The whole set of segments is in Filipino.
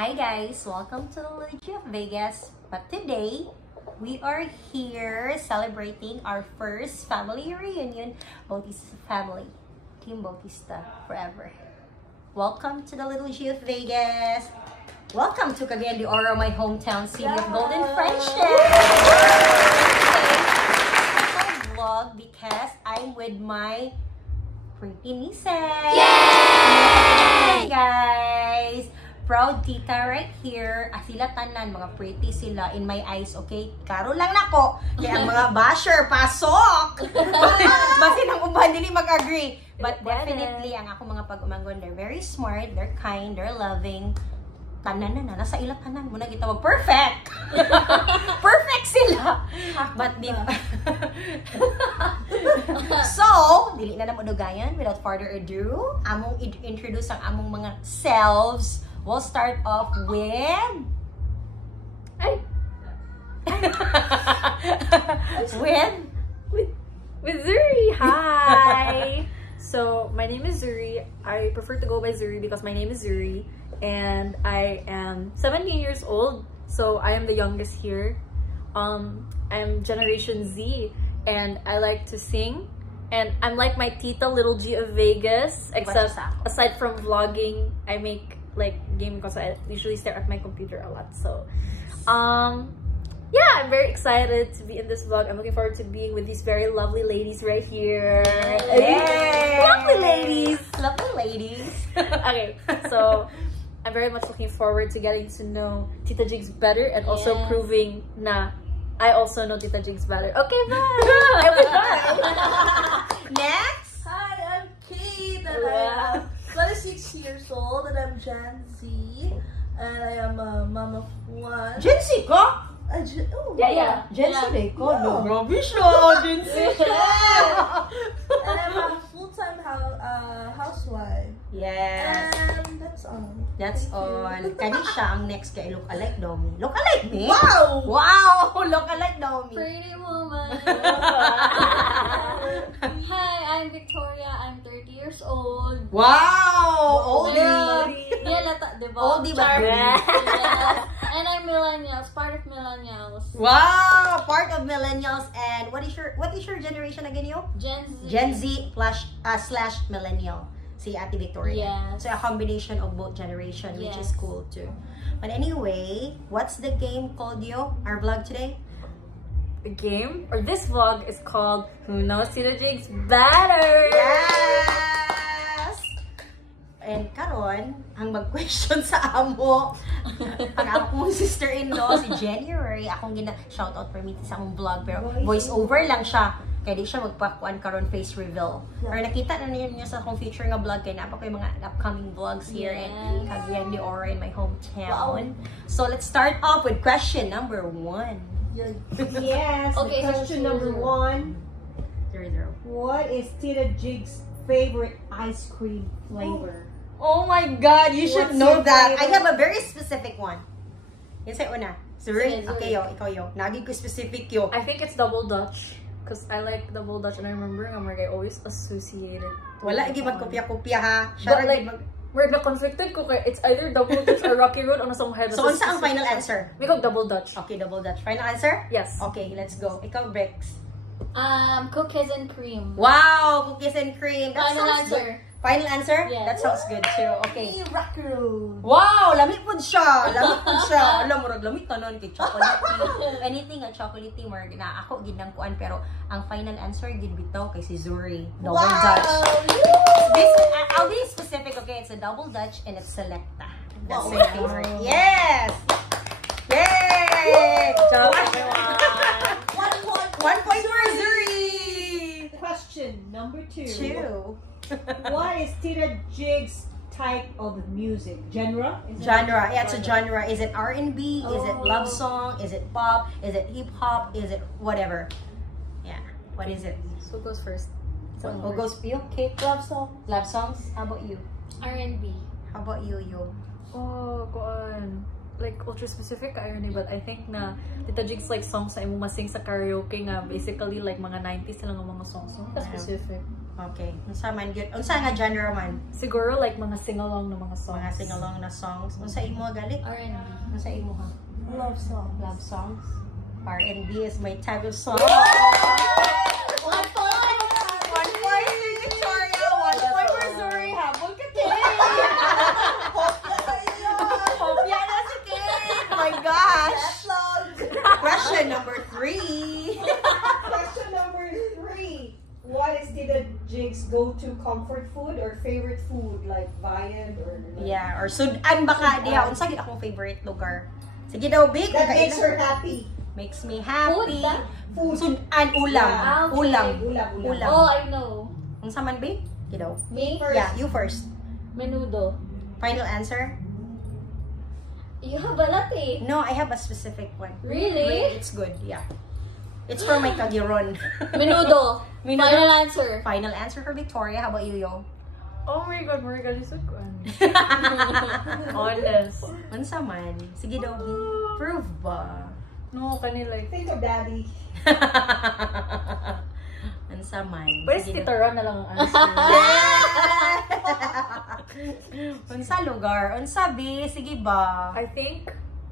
Hi guys, welcome to the Luigi of Vegas. But today, we are here celebrating our first family reunion, Bautista family, Team Bautista forever. Welcome to the Little G of Vegas. Welcome to Cagayan de Oro, my hometown city of golden friendship. Special vlog because I'm with my pretty nieces. Yay! Hey guys! Proud tita right here. Sila tanan, mga pretty sila in my eyes, okay? Karo lang nako. Kaya ang mga basher, pasok! Basin ang uban, hindi mag-agree. But definitely, ang ako mga pag-umangon, they're very smart, they're kind, they're loving. Tanan na, nasa ilang tanan mo na kita perfect! Perfect sila! But di So, dili na mo dugayan, without further ado, among introduce ang among mga selves. We'll start off with... with Zuri. Hi! So, my name is Zuri. I prefer to go by Zuri because my name is Zuri. And I am 17 years old. So, I am the youngest here. I'm Generation Z. And I like to sing. And I'm like my tita Little G of Vegas. Except, aside from vlogging, I make like game because I usually stare at my computer a lot. So yeah, I'm very excited to be in this vlog. I'm looking forward to being with these very lovely ladies right here. Yay! Lovely ladies. Lovely ladies. Okay, so I'm very much looking forward to getting to know Tita Jigs better and also proving na I also know Tita Jigs better. Okay, bye. Next. Hi, I'm Kate and I am 26 years old and I'm Gen Z and I am a mom of one. Gen Z ka? Yeah. Gen Z na ikaw. No, grabe siya. Gen Z siya. And I'm a full-time housewife. Yes. And that's all. That's all. Kani siya ang next kay Look-alike Domi. Look-alike me? Wow! Wow! Look-alike Domi. Pretty woman. Hi, I'm Victoria. I'm 30 years old. Wow! Oldie! Yeah, diba? Oldie but Charming. goodie. Yes. And I'm millennials, part of millennials. Wow! Part of millennials. And what is your generation again, yo? Gen Z. Gen Z slash millennial. Si Ate Victoria. Yes. So a combination of both generation, which is cool too. But anyway, what's the game called, yo? Our vlog today? The game or this vlog is called Who Knows Tita Jigs Better? Yes! And karon, ang mag-question sa amo, ang akong sister-in-law, si January, akong shoutout for me sa akong vlog, pero voice over lang siya. Kaya di siya magpakuan karon face reveal. Or nakita na niya sa akong future nga vlog, kaya napa ko yung mga upcoming vlogs here in Cagayan de Oro in my hometown. So let's start off with question number 1. Yes. Okay, Question number 1. 0-0. What is Tita Jig's favorite ice cream flavor? Oh my God, you should What's know your that. I favorite? have a very specific one. Yan sa una. Zuri? Sige, Zuri. Okay, yo. Ikaw, yo. Naging ko specific, yo. I think it's double Dutch because I like double Dutch and I remember nga I always associated. Wala, igi magkopya-kopya, ha? Siya But like, we're na-conflicted ko kaya it's either double Dutch or Rocky Road o nasa mong head. So, unsa ang final answer? May kong double Dutch. Okay, double Dutch. Final answer? Yes. Okay, let's go. Ikaw, Bex. Cookies and cream. Wow! Cookies and cream. That Final sounds answer. good. Final answer? Yes. That sounds good too. Okay. Rocky Road. Wow! Lamig po siya! Lamig po siya! Alam mo, lamig tanon kay chocolate. Anything a chocolate more na ako ginang kuan pero ang final answer gid bitaw kay si Zuri. Double Dutch. This I'll be specific, okay? It's a double Dutch and it's Selecta. That's my favorite. Yes! Yay! Job, One point for Zuri! Question number 2. 2. What is Tita Jig's type of music? Genre? Genre. Yeah, it's a genre. Is it R&B? Is it love song? Is it pop? Is it hip hop? Is it whatever? Yeah. What is it? So who goes first? Who goes for you? Kate? Love song. Love songs? How about you? R&B. How about you, yo? Oh, kuan. Like ultra specific ka irony, but I think na Tita Jigs like songs sa imo masing sa karaoke nga basically like mga 90s lang ang mga songs. So, specific. Okay. Unsa man gyud? Unsa nga genre man? Siguro like mga sing-along na mga songs. Mga sing-along na songs. Unsa imo gali? R&B. Unsa imo ha? Love song. Love songs. R&B is my type of song. 1 point! 1 point for Victoria, 1 point for Zuri. Habol ka, Kid. Hopya na si Kid. Oh my gosh. Question number 3. Question number 3. What is Tita Jig's go-to comfort food or favorite food? Like viand or... Yeah, or sudan baka diha. Unsa gid akong favorite lugar? Sige daw, Big. That makes her happy. Makes me happy. Food ba? Food. Sudan, ulam. Ah, okay. Ulam. Ulam. Ulam. Oh, I know. Unsa man, Big? Sige daw. Me? First. Yeah, you first. Menudo. Final answer? You have a lot eh. No, I have a specific one. Really? It's good, yeah. It's for my kagiron. Menudo. Menudo. Final answer. Final answer for Victoria. How about you, Yo? Oh my God, Marigal, is so good. Honest. Unsa man? Sige daw, Bi. Prove ba? No, kani like... Think of daddy. Unsa man? Pwede si Sige Tita Ron na lang ang answer. Unsa lugar? Unsa, Bi? Sige ba? I think,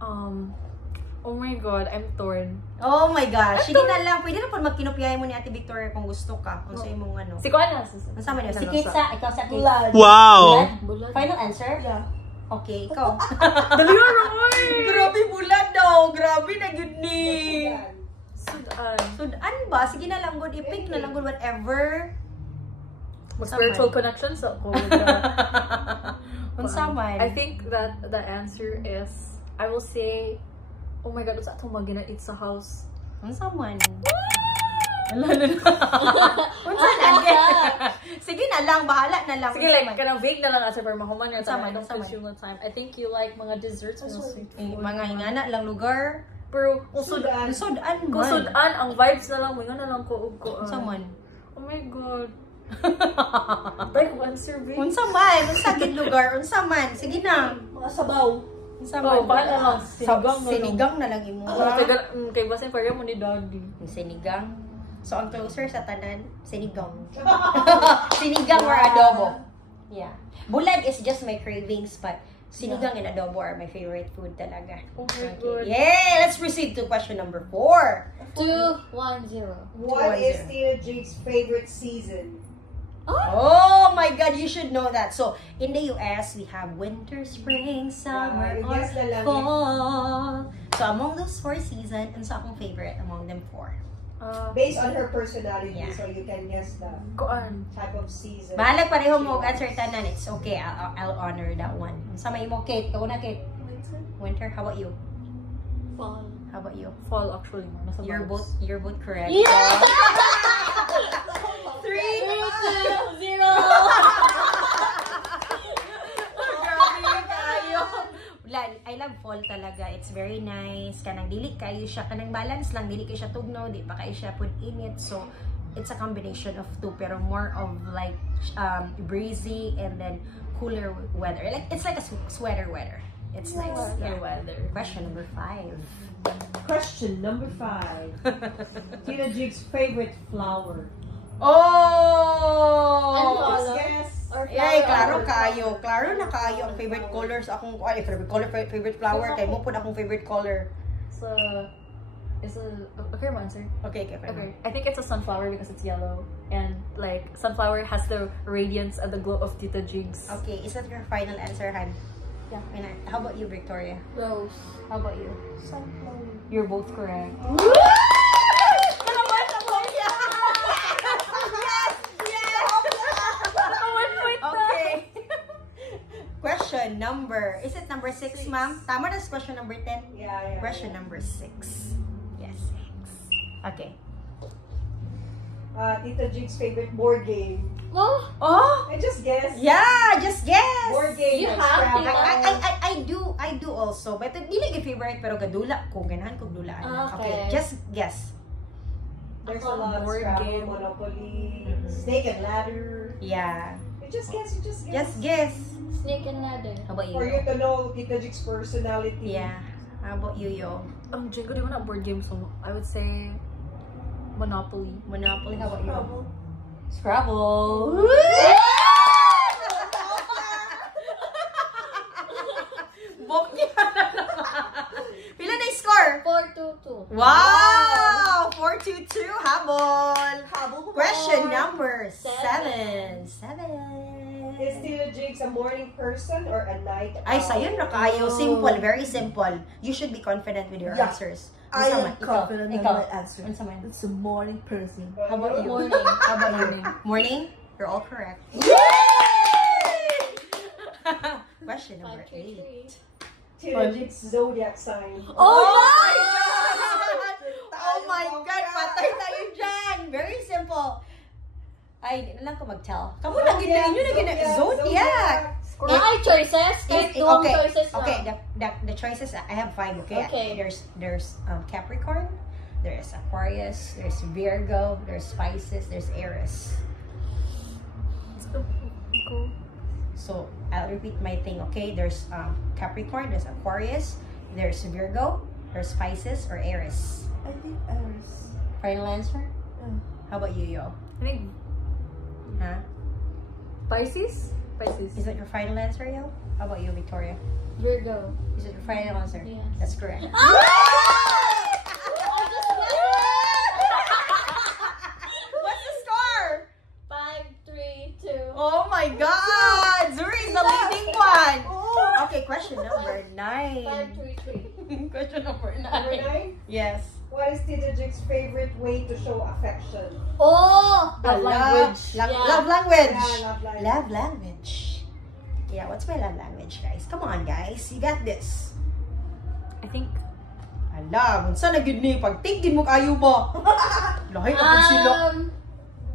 oh my God, I'm torn. Oh my gosh. Sige na lang. Pwede na po magkinopyahin mo ni Ate Victoria kung gusto ka. Unsa imong ano. Si Kuan na. Unsa man yun? Si Kitsa. Ikaw sa Kitsa. Blood. Wow! Bulad. Final answer? Yeah. Okay, ikaw. Dali na naman! Grabe bulad daw. Grabe na yun ni. Sudan. Sudan ba? Sige na lang good. I-pick na lang good. Whatever. Spiritual connections ako. Unsa man? I think that the answer is, I will say, oh my God, what's that itong mag-gina-eat sa house? Unsa man? Wala na lang. Unsa lang? Sige na lang. Bahala na lang. Sige, Unsa like, man? kanang vague na lang answer para mahuman nga. Unsa man, I don't unsa man? consume the time. I think you like mga desserts, mga sweet Eh, food. mga hingana lang lugar. Pero kung Sudan, Sudan kung man. Sudan, ang vibes na lang, mga na lang ko. Unsa man? Oh my God. Like, answer vague. Unsa man? Unsa gid lugar? Unsa man? Sige na. Mga sabaw. Unsa Oh, baka na lang. Sinigang na lang imo. Kay Basin, parang mo ni Daddy. Sinigang. So, ang closer sa tanan, sinigang. Sinigang or adobo. Yeah. Bulad is just my cravings, but sinigang and adobo are my favorite food talaga. Oh my God. Yeah, let's proceed to question number 4. 2, 1, 0. What 2-1-0. is Tita Jig's favorite season? Oh my God, you should know that. So, in the US, we have winter, spring, summer, Yeah, or yes na lang. fall. So, among those 4 seasons, ano sa akong favorite among them 4? Based on her personality, Yeah. so you can guess the Kuan. type of season. Bahalag pareho mo answer tanan. It's okay. I'll honor that one. Sa may mo, Kate. Ikaw na, Kate. Winter. How about you? Fall. How about you? Fall actually. Nasa You're vibes. both correct. Yeah! 3, 2, 0. Grabe kayo. I love fall talaga. It's very nice. Kanang dili kayo siya. Kanang balance lang. Dili kayo siya tugnaw. Di pa kayo siya put init. So, it's a combination of two. Pero more of like breezy and then cooler weather. Like it's like a sweater weather. It's nice. Yeah. Weather. Question number 5. Question number 5. Tita Jig's favorite flower. Oh! Ano? Guess. Or Yay, flower. klaro kayo. Klaro na kayo ang favorite colors. Akong, favorite color, favorite flower. Kay mo po akong favorite color. So, it's a... Okay, mo answer. Okay, okay. Okay. I think it's a sunflower because it's yellow. And, like, sunflower has the radiance and the glow of Tita Jigs. Okay, is that your final answer, Han? Yeah. And how about you, Victoria? Rose. How about you? Sunflower. You're both correct. Okay. Question number, is it number 6, ma'am? Tama na sa question number 10? Yeah. Question number 6. Yes, 6. Okay. Tita Jig's favorite board game. Oh, Oh! I just guess. Yeah, just guess. Board game. You like have Scrabble. to. I do also. But dili ko favorite pero gadula ko. Ganahan ko dulaan. Okay. Just guess. There's a lot of Board Scrabble, game. Monopoly, Snake and Ladder. Yeah. You just guess. Just guess. snake and ladder. How about For you you? to know Tita Jig's personality. Yeah. How about you, Yo? Jingo, di ko na board game, so I would say Monopoly. Monopoly, how about you? Scrabble. Scrabble. Bokya na naman. Pila na yung score? 4-2-2. Wow! 4-2-2, habol. Habol ko Question more. number 7. Is Tita Jigs a morning person or a night owl? Ay, sa'yo na kayo. Simple, very simple. You should be confident with your Yeah. answers. I Unsa am man? confident in Ikaw. my answer. Unsa man? It's a morning person. How about you? Morning. How about you? Morning? You're all correct. Question number 8. 5-3-3. Tita Jigs zodiac sign. Oh my God! Oh my God! Patay tayo dyan! Very simple. Ay, di na lang ko mag-tell. Kamu lang gina, yun na gina. Zodiac! Ay, choices? Kahit doon Okay, choices lang. okay. The choices, I have 5, okay? Okay. There's Capricorn, there's Aquarius, there's Virgo, there's Pisces, there's Aries. Go. So, I'll repeat my thing, okay? There's Capricorn, there's Aquarius, there's Virgo, there's Pisces, or Aries. I think Aries. Final answer? Yeah. How about you, Yo? I think Huh? Pisces? Pisces. Is that your final answer, Yo? How about you, Victoria? Virgo. Is it your final answer? Yes. That's correct. What's the score? 5-3-2. Oh my God! Zuri is the leading one! Oh. Okay, question number 9. 5-3-3. Question number 9. Number 9. Yes. What is Tita Jigs' favorite way to show affection? Oh! Love language. Love, Yeah. love language. Yeah, love language. Love language. Yeah, what's my love language, guys? Come on, guys. You got this. I think Alam, unsa na gid ni pagtingin mo kayo ba? Lahi na pud sila.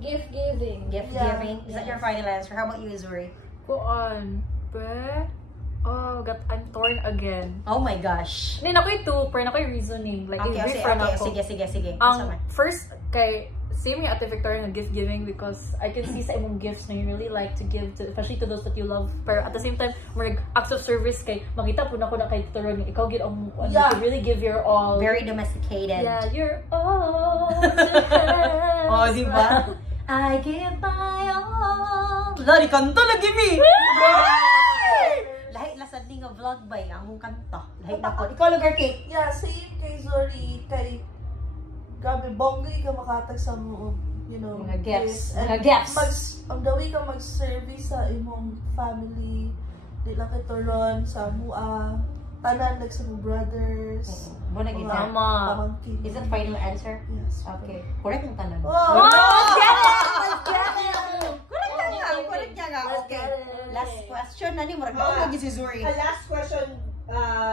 Gift giving. Gift Yeah. giving. Is that your final answer? How about you, Zuri? go on. But I'm torn again. Oh my gosh. Hindi na ko yung 2, pero na ko yung reasoning. Like, Okay, i-brief okay, na ako. sige. Ang Unsa man? first, kay same yung Ate Victoria ng gift giving because I can see sa imong gifts na you really like to give to, especially to those that you love. Pero at the same time, more acts of service kay makita po na ko na kay Tito Ron, ikaw gid ang Yeah. to really give your all. Very domesticated. Yeah, you're all to have. Oh, di ba? I give my all. Lari, kanta lagi mi! Lahi lasad ni nga vlog ba yung among kanta. Lahi na po. Ikaw lugar cake. Yeah, same kay Zori, kay grabe, bonggay ka makatag sa mo, you know, Mga gifts. And Mga gifts. ang dawi ka mag-service sa imong family, di lang kay Toron, sa mua, tanan, like sa mga brothers, Muna gid mga na. Tama. pamangkin. Is that final answer? Yes. Okay. Correct ang tanan. Oh! Correct niya nga. Okay. Last question na ni Murag Ah. lagi si Zuri. Last question.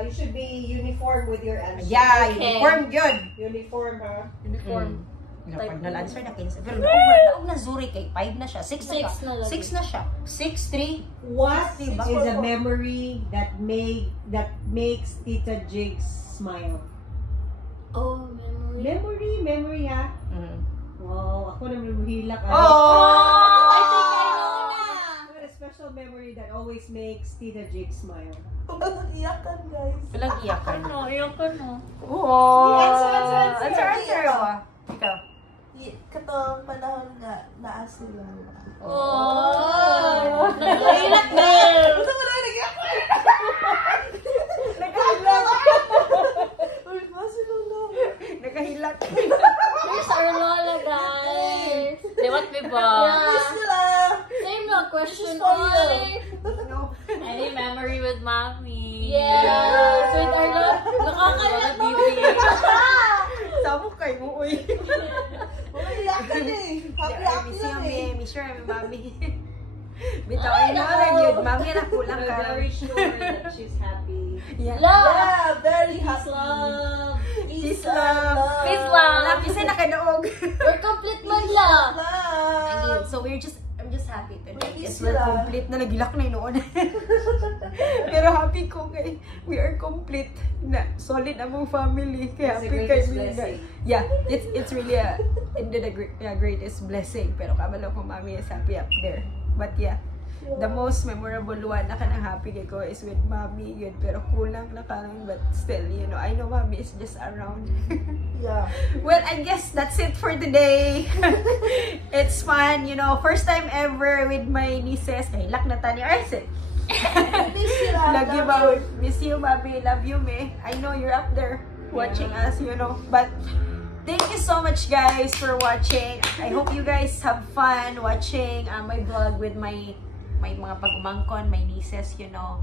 You should be uniform with your answer. Yeah, Okay. uniform good. Uniform, ha? Uniform. Pag nal-answer na 15. Pero naog na Zuri kay 5 na siya. 6 na 6 na lagi. 6 na siya. 6-3. What Diba? is a memory that makes Tita Jigs smile? Oh, memory. Memory ha? Mm. Wow, ako naman mahila ka. Oh! I think I know na. What a special memory that always makes Tita Jigs smile? Walang iyakan, guys. Walang iyakan. Ayun ko na. Oo. Answer. Answer ba? Ikaw. Katong panahon nga, naa sila. Oh! Nagkailat girl! Uy, sila lang. Nagahilak. Here's our Lola, guys. Liwat mi ba? Miss nila. Same lang question This is for you. only. Any memory with mommy? Yes! With our Lola. Nakakailat na. Samo kay mo, uy. Walang iyakan eh. Happy Miss lang eh. you, miss her, mami. Bitaw na lang yun. Mami na kulang I'm ka. very sure that she's happy. Yeah. Love! Yeah, very Peace, happy. love. Peace love. Peace love. Love, kasi nakadaog. We're complete man lang. Love. So I'm just happy today. Peace Yes, we're love. complete na nagilak na noon. Pero happy ko kay we are complete na solid among family. Kaya It's the happy kay greatest me. blessing. Yeah, it's really indeed a greatest blessing. Pero kabalo ko mami is happy up there. But yeah, the most memorable one na kanang happy kay ko is with mommy yun, pero kulang na kanang, but still, you know, I know mommy is just around. Yeah. Well, I guess that's it for today. It's fun, you know, first time ever with my nieces. Kay lak na tani Arset. Miss you, love. Love you, Mami. Miss you, Mami. Love you, me. I know you're up there watching us, you know. But thank you so much, guys, for watching. I hope you guys have fun watching my vlog with my mga pagumangkon, my nieces, you know.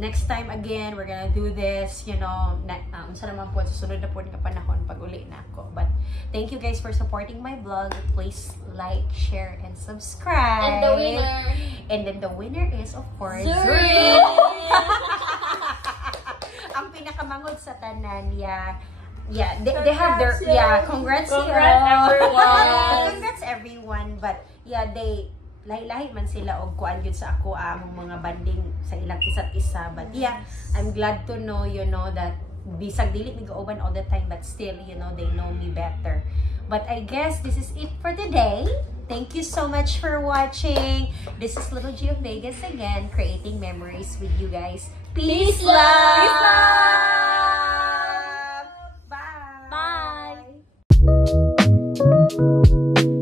Next time again, we're gonna do this, you know, sa naman po, susunod na po ng panahon pag uli na ako. But thank you guys for supporting my vlog. Please like, share, and subscribe. And the winner. And then the winner is, of course, Zuri! Ang pinakamangod sa tanan, yeah. Yeah, they have their, yeah, congrats everyone. Congrats everyone, but yeah, they lahi-lahi man sila og kuan gyud sa ako among mga banding sa ilang isa't isa, but yeah, I'm glad to know, you know, that bisag dili mi kauban all the time, but still, you know, they know me better. But I guess this is it for today. Thank you so much for watching. This is Little G of Vegas again, creating memories with you guys. Peace, love. Peace, love. Bye. Bye.